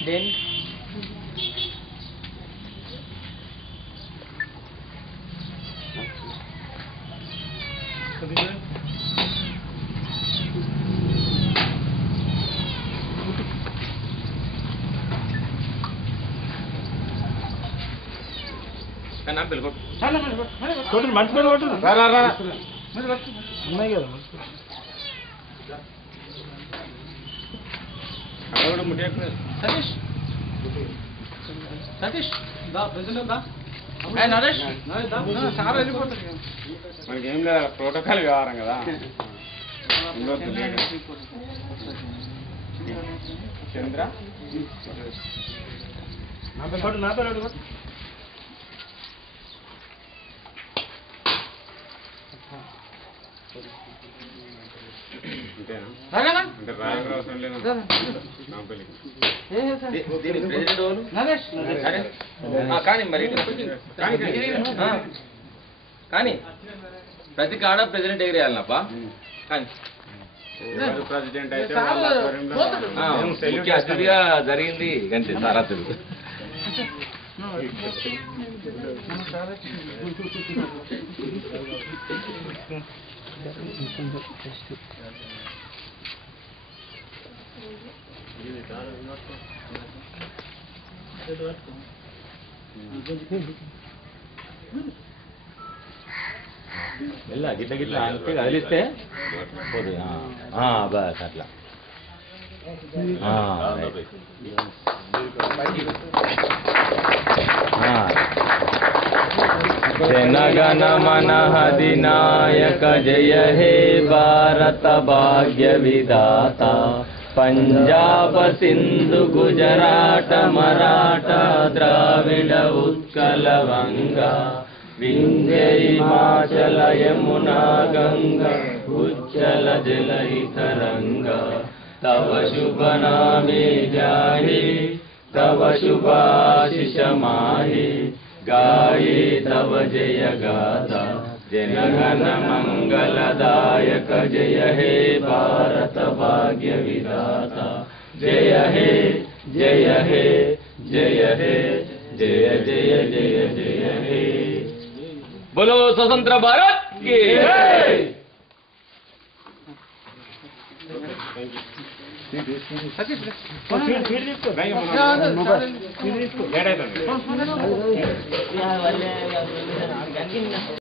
then ना बिल्कुल total मंच में टोटल रा रा रा नहीं क्या అక్కడ ముట్టే సతీష్ సతీష్ దా ప్రెసిడెంట్ దా ఏ నరేష్ దా సార్ వెళ్ళిపోతారు మనకి ఏం లేదు ప్రోటోకాల్ వ్యవహారం కదా చంద్ర నా పేరు అడుగు అంతేనా అంటే రాయకు అవసరం లేదు ప్రెసిడెంట్ వాళ్ళు నరేష్ కానీ మరి కానీ ప్రతి కాడ ప్రెసిడెంట్ ఎగిరేయాలనప్ప కానీ ప్రెసిడెంట్ అయితే ముఖ్య అతిథిగా జరిగింది గంతే సారాతులు వెళ్ళా గిట్ల గిట్ల అంటే కదిలిస్తే పోతుంది బస్ అట్లా జనగణ మన అధినాయక జయ హే భారత భాగ్య విధాత పంజాబ సింధు గుజరాట మరాఠ ద్రావిడ ఉత్కల వంగ వింధ్య హిమాచల యమునా గంగా ఉజ్జల జలయితరంగ తవ శుభ నామే జాహి తవ శుభాశిష మాహి గాయే తవ జయ గాథ జనగణ మంగళదాయక జయ హే భారత భాగ్య విధాత జయ హే జయ హే జయ హే జయ జయ జయ జయ హే बोलो स्वतंत्र भारत की సతీష్ లేట్ అవుతుంది